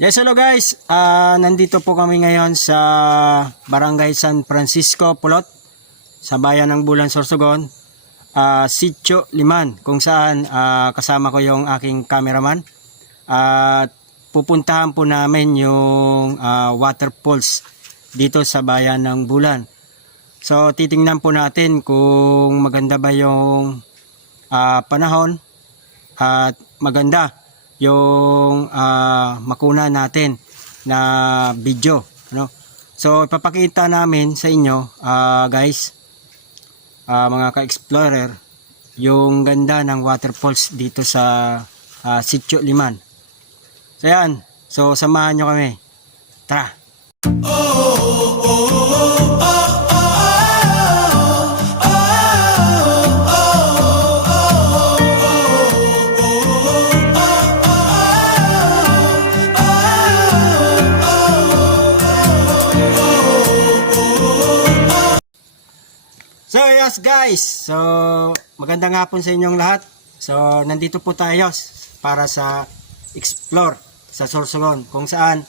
Yes, hello guys. Nandito po kami ngayon sa Barangay San Francisco, Pulot, sa bayan ng Bulan, Sorsogon, Sitio Liman, kung saan kasama ko yung aking cameraman. At pupuntahan po namin yung waterfalls dito sa bayan ng Bulan. So titingnan po natin kung maganda ba yung panahon at maganda yung makuna natin na video, ano? So ipapakita namin sa inyo guys, mga ka-explorer, yung ganda ng waterfalls dito sa Sitio Liman. So yan, so samahan nyo kami, tara. So yes guys, so magandang hapon sa inyong lahat. So nandito po tayo para sa explore sa Sorsogon, kung saan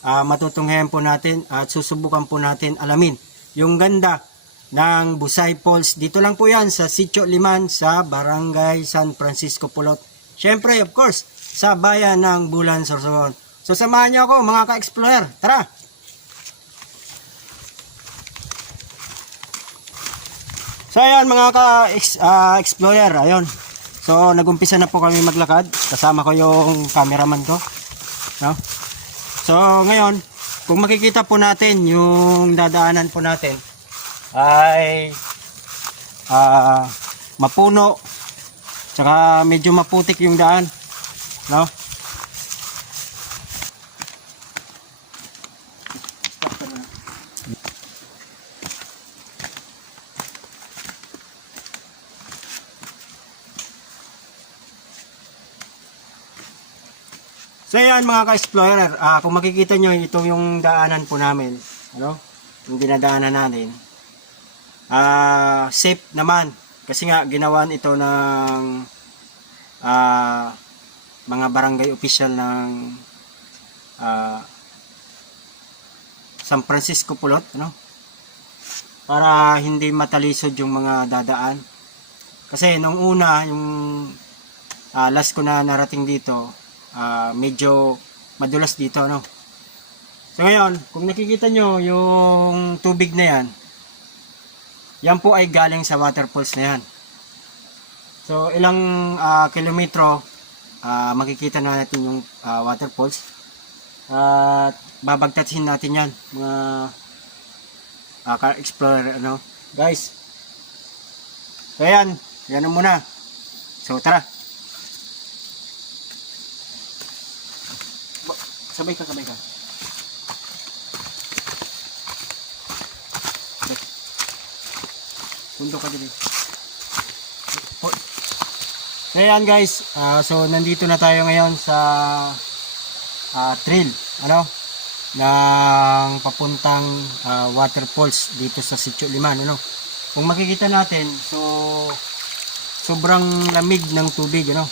matutunghayan po natin at susubukan po natin alamin yung ganda ng Busay Falls. Dito lang po yan sa Sitio Liman sa Barangay San Francisco, Pulot. Syempre of course sa bayan ng Bulan, Sorsogon. So samahan niyo ako mga ka-explorer, tara! So ayan mga ka-explorer, ayun. So nagumpisa na po kami maglakad. Kasama ko yung cameraman ko, no? So ngayon, kung makikita po natin yung dadaanan po natin ay mapuno. Tsaka medyo maputik yung daan, no? So yan mga ka-explorer, kung makikita nyo ito yung daanan po namin, ano? Yung dinadaanan natin. Safe naman kasi nga ginawan ito ng mga barangay official ng San Francisco, Pulot, ano? Para hindi matalisod yung mga dadaan. Kasi nung una, yung last ko na narating dito, medyo madulas dito, no? So ngayon, kung nakikita nyo yung tubig na yan po ay galing sa waterfalls na yan. So ilang kilometro makikita na natin yung waterfalls at babagtatin natin yan mga car explorer, ano guys. So yan na muna. So tara, sabay ka. Pundo ka din. Ayan guys, so nandito na tayo ngayon sa trail, ano, ng papuntang waterfalls dito sa Sitio Liman, ano. Kung makikita natin, so sobrang lamig ng tubig, ano.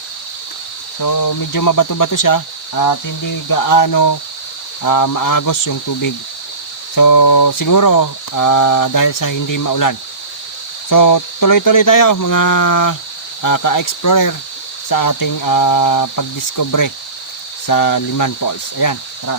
So medyo mabato-bato siya at hindi gaano maagos yung tubig. So siguro dahil sa hindi maulan. So tuloy-tuloy tayo mga ka-explorer sa ating pagdiscover sa Liman Falls. Ayan, tara.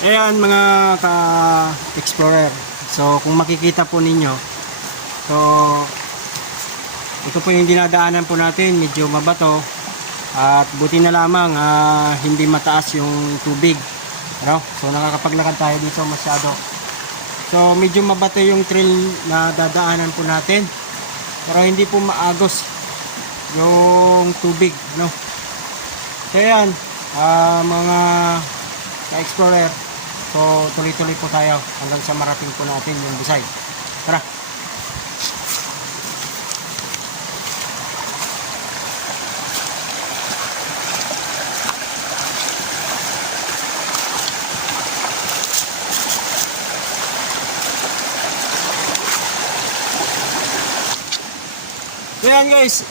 Ayan mga ka-explorer, so kung makikita po ninyo, so ito po yung dinadaanan po natin, medyo mabato at buti na lamang hindi mataas yung tubig, ano? So nakakapaglakad tayo dito masyado. So medyo mabato yung trail na dadaanan po natin para hindi po maagos yung tubig, no? So yan, mga ka-explorer, so tuloy-tuloy po tayo hanggang sa marating po natin yung Busay. Tara! So yan guys,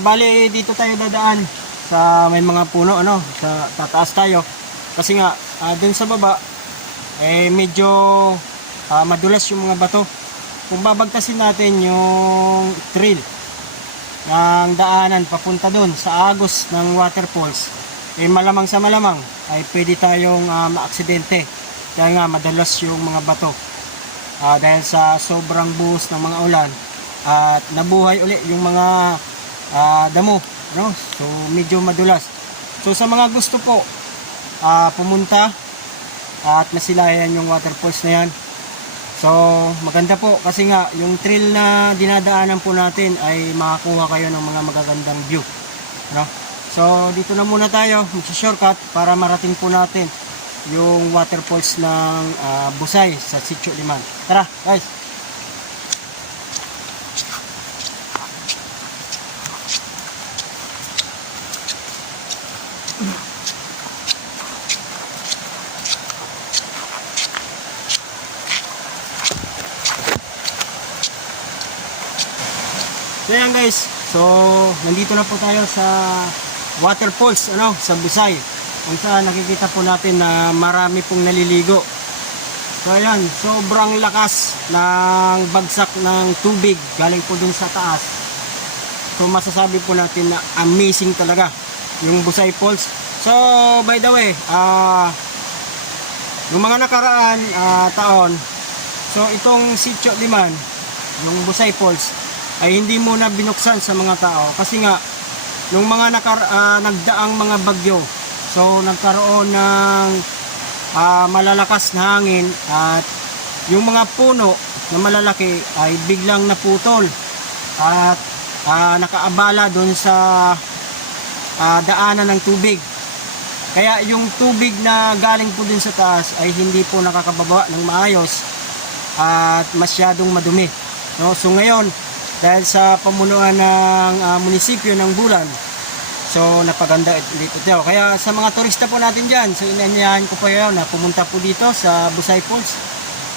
bali dito tayo dadaan sa may mga puno, ano, sa tataas tayo kasi nga dun sa baba medyo madulas yung mga bato. Kung babagtasin natin yung trail ng daanan papunta dun sa agos ng waterfalls, malamang sa malamang ay pwede tayong maaksidente dahil nga madulas yung mga bato dahil sa sobrang buhos ng mga ulan at nabuhay uli yung mga damo, no? So medyo madulas. So sa mga gusto po pumunta at masilayan yung waterfalls na yan, so maganda po kasi nga yung trail na dinadaanan po natin ay makakuha kayo ng mga magagandang view, no? So dito na muna tayo mag-shortcut para marating po natin yung waterfalls ng Busay sa Sitio Liman. Tara guys! So yan guys, so nandito na po tayo sa waterfalls, ano, sa Busay, kung saan nakikita po natin na marami pong naliligo. So ayan, sobrang lakas ng bagsak ng tubig galing po dun sa taas. So masasabi po natin na amazing talaga yung Busay Falls. So by the way, yung mga nakaraan taon, so itong Sitio Liman, yung Busay Falls, ay hindi muna binuksan sa mga tao kasi nga nung mga nagdaang mga bagyo, so nagkaroon ng malalakas na hangin at yung mga puno na malalaki ay biglang naputol at nakaabala doon sa daanan ng tubig. Kaya yung tubig na galing po din sa taas ay hindi po nakakababa ng maayos at masyadong madumi, no? So ngayon, dahil sa pamunuan ng munisipyo ng Bulan, so napaganda ulit ito. Kaya sa mga turista po natin dyan, so inanyayahan ko po yun na pumunta po dito sa Busay Falls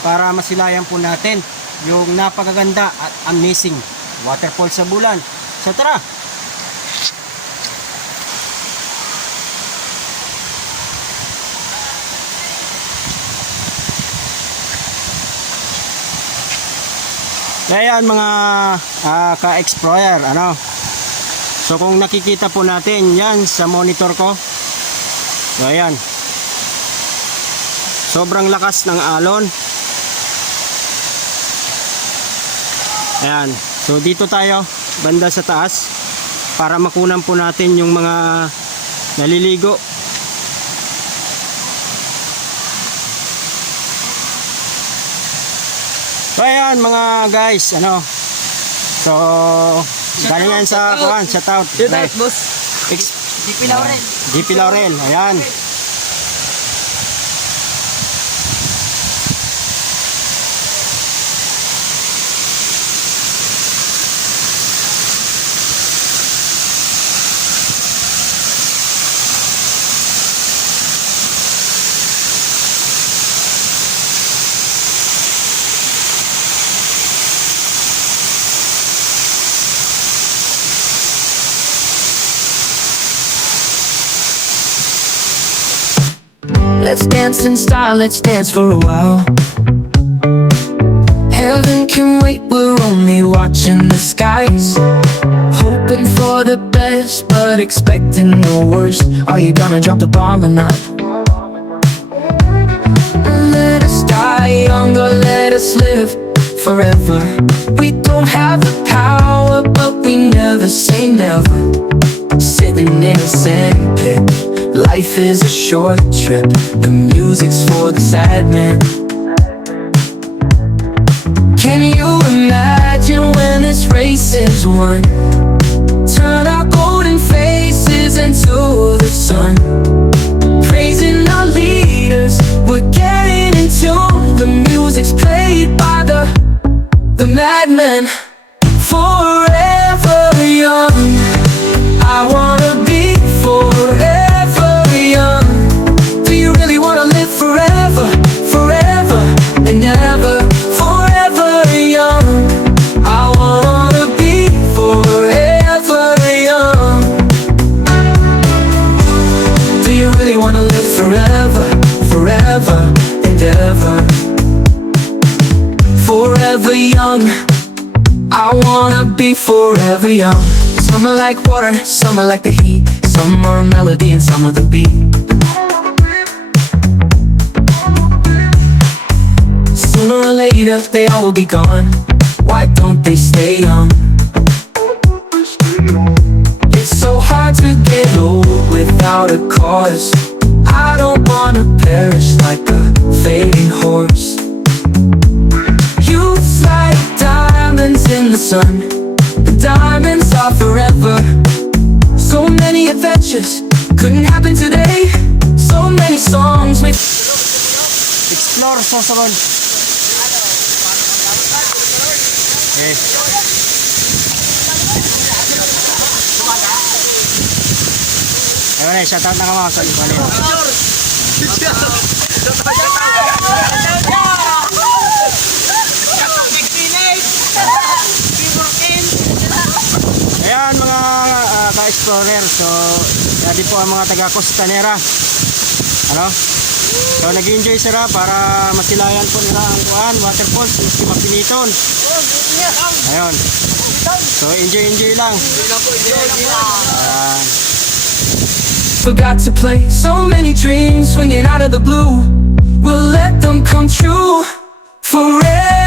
para masilayan po natin yung napakaganda at amazing waterfalls sa Bulan. So tara! Ayan mga ka-explorer, ano. So kung nakikita po natin yan sa monitor ko. So ayan. Sobrang lakas ng alon. Ayan. So dito tayo banda sa taas para makunan po natin yung mga naliligo. So ayan mga guys, ano. So galing yan sa kuan, shout out. Shout out boss. GP Laurel. GP Laurel, ayan. Let's dance in style, let's dance for a while. Heaven can wait, we're only watching the skies. Hoping for the best, but expecting the worst. Are you gonna drop the bomb or not? Let us die young or let us live forever. We don't have the power, but we never say never. Sitting in a sandpit, life is a short trip. The music's for the sad man. Can you imagine when this race as one. Turn our golden faces into the sun. Praising our leaders, we're getting in tune. The music's played by the madmen. Forever young, I wanna be forever young. Do you really wanna live forever, forever and ever? Forever young, I wanna be forever young. Do you really wanna live forever, forever and ever? Forever young, I wanna be forever young. Some are like water, some are like the heat. Some are a melody and some are the beat. Sooner or later they all will be gone. Why don't they stay young? It's so hard to get old without a cause. I don't wanna perish like a fading horse. Youth's like diamonds in the sun. The diamonds are forever. So many adventures couldn't happen today. So many songs we Explore Sorsogon. Okay. Ayun, shoutout na ka mga sa iba niyo. Ayan mga ka-explorer. So, yadi po ang mga taga-Costanera. Ano? So, nag-enjoy sila para masilayan po nila ang kuan, waterfalls, si Makiniton. Ayun. So, enjoy lang. forgot to play. So many dreams swinging out of the blue. We'll let them come true forever.